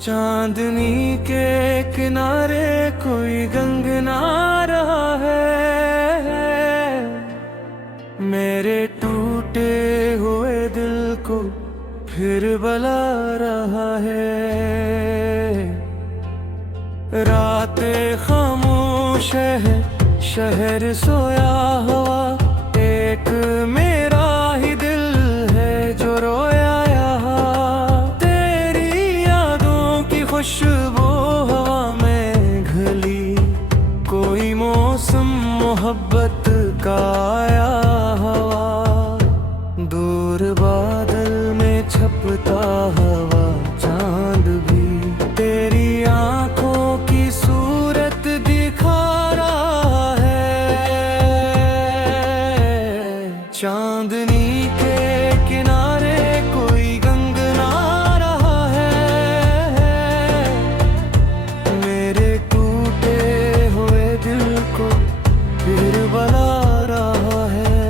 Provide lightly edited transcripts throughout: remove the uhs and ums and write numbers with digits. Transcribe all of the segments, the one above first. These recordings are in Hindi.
चांदनी के किनारे कोई गंगना रहा है, मेरे टूटे हुए दिल को फिर बुला रहा है। रातें खामोश है, शहर सोया हुआ, एक मेरा ही दिल है जो रोया यहाँ। तेरी यादों की खुशबू हवा में घली, कोई मौसम मोहब्बत का आया हवा। दूर बादल में छपता हवा चांद भी तेरी आंखों की सूरत दिखा रहा है। चांदनी के किनारे कोई गंगना रहा है, मेरे टूटे हुए दिल को फिर बुला रहा है।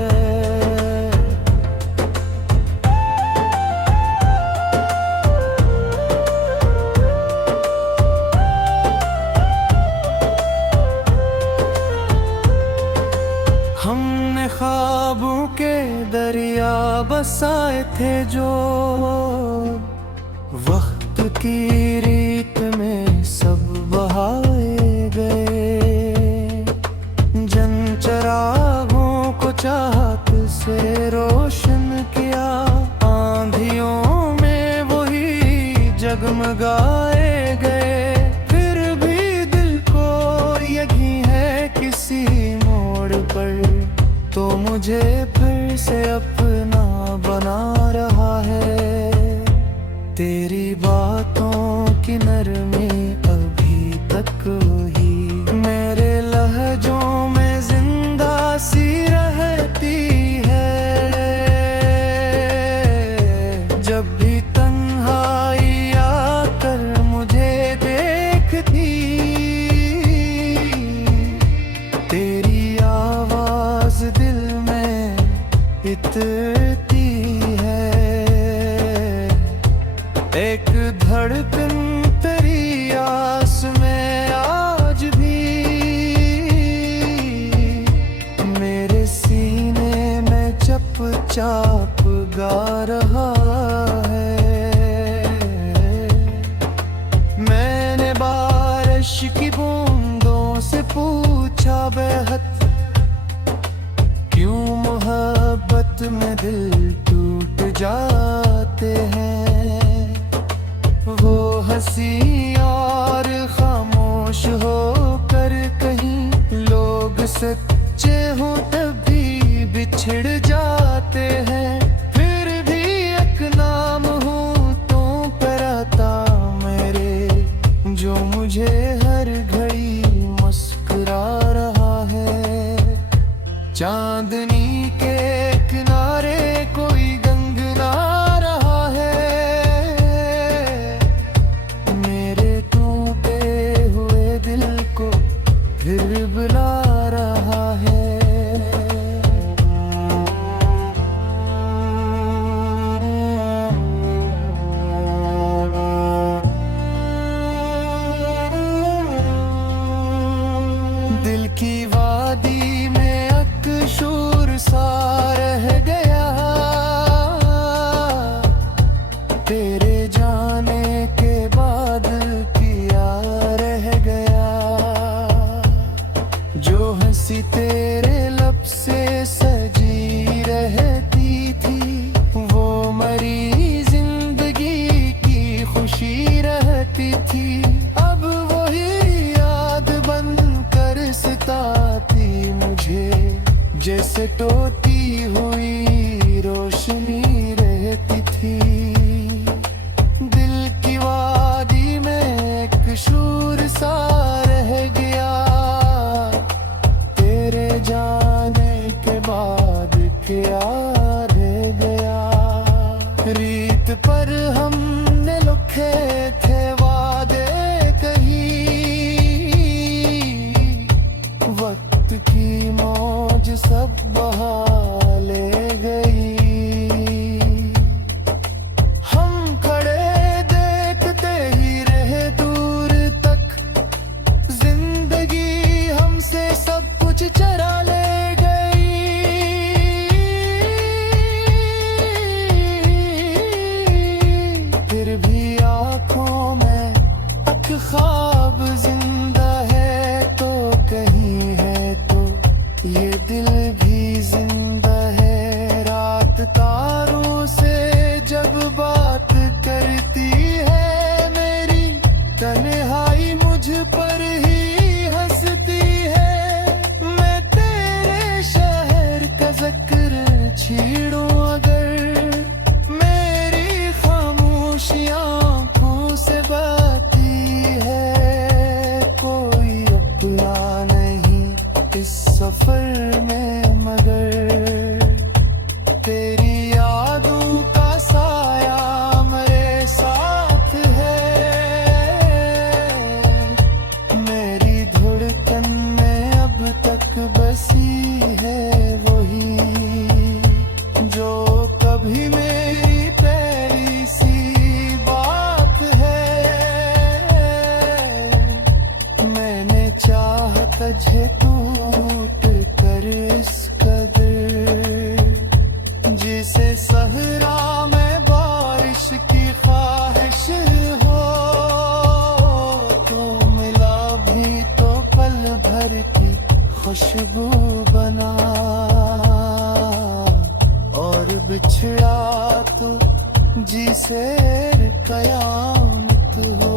हमने ख्वाबों के दरिया बसाए थे जो, वक्त की रीत में सब बहाए गए। जन चरागों को चाहत से रोशन किया, आंधियों में वही जगमगाए गए। फिर भी दिल को यही है किसी मोड़ पर, तो मुझे फिर से अपना बना रहा है। तेरी बातों की नरमी अभी तक ही मेरे लहजों में जिंदा सी रहती है। जब भी तन्हाई आकर मुझे देखती, तेरी आवाज दिल में इतरती है। एक धड़कन तेरी आस में आज भी मेरे सीने में चुपचाप गा रहा है। मैंने बारिश की बूंदों से पूछा बेहद, क्यों मोहब्बत में दिल टूट जाते हैं। वो हंसी और खामोश होकर कहीं लोग सच्चे हों तब भी बिछड़ जाते हैं। फिर भी एक नाम हूँ तो पर आता मेरे, जो मुझे हर घड़ी मुस्कुरा रहा है। चांदनी के किनारे कोई गंगना रहा है, मेरे टूटे हुए दिल को फिर बुला रहा है। दिल की वादी में अकशूर सा रह गया, तेरे जाने के बाद किया रह गया। जो हंसी तेरे लब से सजी रहती थी, वो मरी जिंदगी की खुशी रहती थी। अब वही याद बन कर सताती मुझे, जैसे टोती हुई रोशनी रहती थी। दिल की वादी में एक शूर सा रह गया, तेरे जाने के बाद क्या रह गया। रीत पर हमने लिखे थे वादे कहीं, बीच चरा ले गई। फिर भी आंखों में एक ख्वाब जिंदा है, तो कहीं है तो ये दिल भी जिंदा है। रात तारों से जब बात करती है मेरी, तन्हाई मुझ पर ही हंसती है। मैं तेरे शहर का जिक्र छेड़ूं अगर, मेरी खामोशियां आंखों से बाती है। कोई अपना नहीं इस सफर में मगर, तेरी यादों का साया मेरे साथ है। मेरी धड़कन में अब तक बसी है वही, जो कभी मेरी पहली सी बात है। मैंने चाहा तुझे टूट कर इस कदर, जिसे सहरा में बारिश की ख्वाहिश हो। तो मिला भी तो पल भर की खुशबू बना, और बिछड़ा तो जिसे कयामत हो।